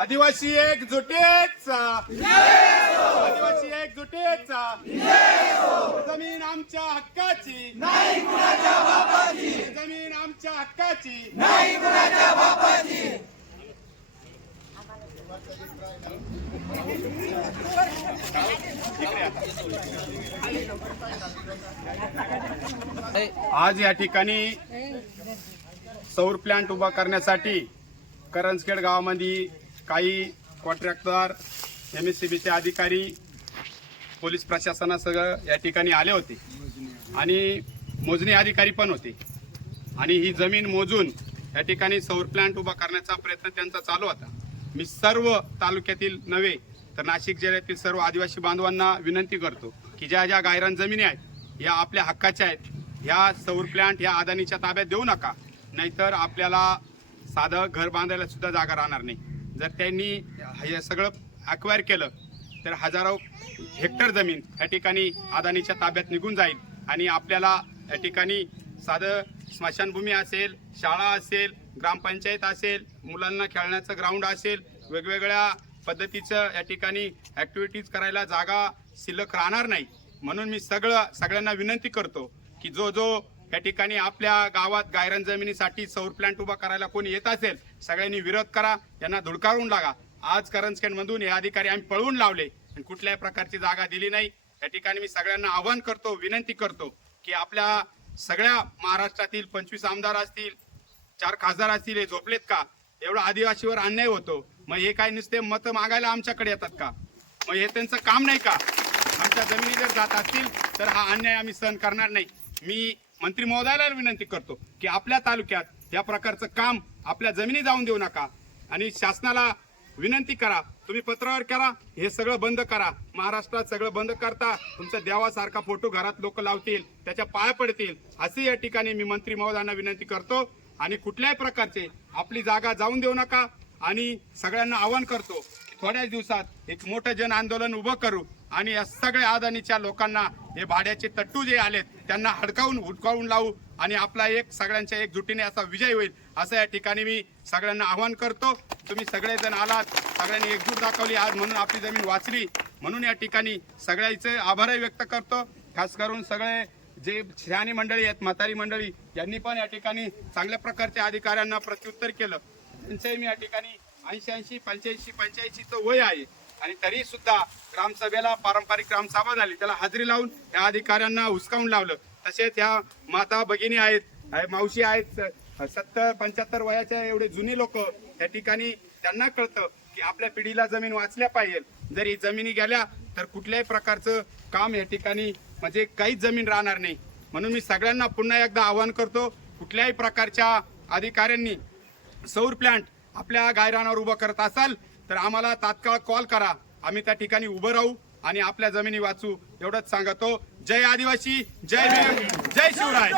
आदिवासी एकजुटीचा आदिवासी एकजुटीचा जमीन आमच्या हक्काची नाही कुणाच्या बापाची, जमीन आमच्या हक्काची नाही कुणाच्या बापाची. आज या ठिकाणी सौर प्लांट उभा करण्यासाठी करंजखेड गावामध्ये काही कॉन्ट्रॅक्टर MSCBचे अधिकारी पोलीस प्रशासनासह या ठिकाणी आले होते आणि मोजणी अधिकारी पण होते आणि ही जमीन मोजून या ठिकाणी सौर प्लांट उभा करण्याचा प्रयत्न त्यांचा चालू होता. मी सर्व तालुक्यातील नव्हे तर नाशिक जिल्ह्यातील सर्व आदिवासी बांधवांना विनंती करतो की ज्या ज्या गायरान जमिनी आहेत या आपल्या हक्काच्या आहेत, ह्या सौर प्लांट या अदानीच्या ताब्यात देऊ नका, नाहीतर आपल्याला साधं घर बांधायला सुद्धा जागा राहणार नाही. जर त्यांनी हे सगळं अक्वायर केलं तर हजारो हेक्टर जमीन या ठिकाणी अदानीच्या ताब्यात निघून जाईल आणि आपल्याला या ठिकाणी साधं स्मशानभूमी असेल, शाळा असेल, ग्रामपंचायत असेल, मुलांना खेळण्याचं ग्राउंड असेल, वेगवेगळ्या पद्धतीचं या ठिकाणी ॲक्टिव्हिटीज करायला जागा शिल्लक राहणार नाही. म्हणून मी सगळ्यांना विनंती करतो की जो या ठिकाणी आपल्या गावात गायरान जमिनीसाठी सौर प्लांट उभा करायला कोणी येत असेल सगळ्यांनी विरोध करा, यांना धुडकावून लागा. आज करंजखेडमधून हे अधिकारी आम्ही पळवून लावले आणि कुठल्याही प्रकारची जागा दिली नाही. या ठिकाणी मी सगळ्यांना आवाहन करतो, विनंती करतो की आपल्या सगळ्या महाराष्ट्रातील 25 आमदार असतील, 4 खासदार असतील, हे झोपलेत का? एवढा आदिवासीवर अन्याय होतो, मग हे काय नुसते मत मागायला आमच्याकडे येतात का? मग हे त्यांचं काम नाही का? आमच्या जमिनी जर जात असतील तर हा अन्याय आम्ही सहन करणार नाही. मी मंत्री महोदयाला विनंती करतो की आपल्या तालुक्यात या प्रकारचं काम आपल्या जमिनी जाऊन देऊ नका आणि शासनाला विनंती करा, तुम्ही पत्रावर करा, हे सगळं बंद करा. महाराष्ट्रात सगळं बंद करता तुमचा देवासारखा फोटो घरात लोक लावतील, त्याच्या पाया पडतील, असे या ठिकाणी मी मंत्री महोदयांना विनंती करतो. आणि कुठल्याही प्रकारचे आपली जागा जाऊन देऊ नका आणि सगळ्यांना आवाहन करतो की थोड्याच दिवसात एक मोठं जन आंदोलन उभं करू आणि या सगळ्या अदानीच्या लोकांना हे भाड्याचे तट्टू जे आलेत त्यांना हुडकावून लावू आणि आपला एक सगळ्यांच्या एकजुटीने असा विजय होईल, असं या ठिकाणी मी सगळ्यांना आवाहन करतो. तुम्ही सगळेजण आलात, सगळ्यांनी एकजूट दाखवली आज, म्हणून आपली जमीन वाचली. म्हणून या ठिकाणी सगळ्यांचे आभारही व्यक्त करतो. खास करून सगळे जे शहाणी मंडळी आहेत, म्हातारी मंडळी, यांनी पण या ठिकाणी चांगल्या प्रकारच्या अधिकाऱ्यांना प्रत्युत्तर केलं. त्यांचंही मी या ठिकाणी 80 85 वय आहे आणि तरी सुद्धा ग्रामसभेला पारंपरिक ग्रामसभा झाली, त्याला हाजरी लावून या अधिकाऱ्यांना हुसकावून लावलं. तसेच ह्या माता भगिनी आहेत, मावशी आहेत, 70-75 वयाच्या एवढे जुनी लोक या ठिकाणी, त्यांना कळतं की आपल्या पिढीला जमीन वाचल्या पाहिजे. जर ही जमिनी गेल्या तर कुठल्याही प्रकारचं काम या ठिकाणी म्हणजे काहीच जमीन राहणार नाही. म्हणून मी सगळ्यांना पुन्हा एकदा आवाहन करतो, कुठल्याही प्रकारच्या अधिकाऱ्यांनी सौर प्लांट आपल्या गायरानावर उभं करत असाल तर आम्हाला तात्काळ कॉल करा, आम्ही त्या ठिकाणी उभं राहू आणि आपल्या जमिनी वाचू, एवढंच सांगतो. जय आदिवासी, जय भीम, जय शिवराय.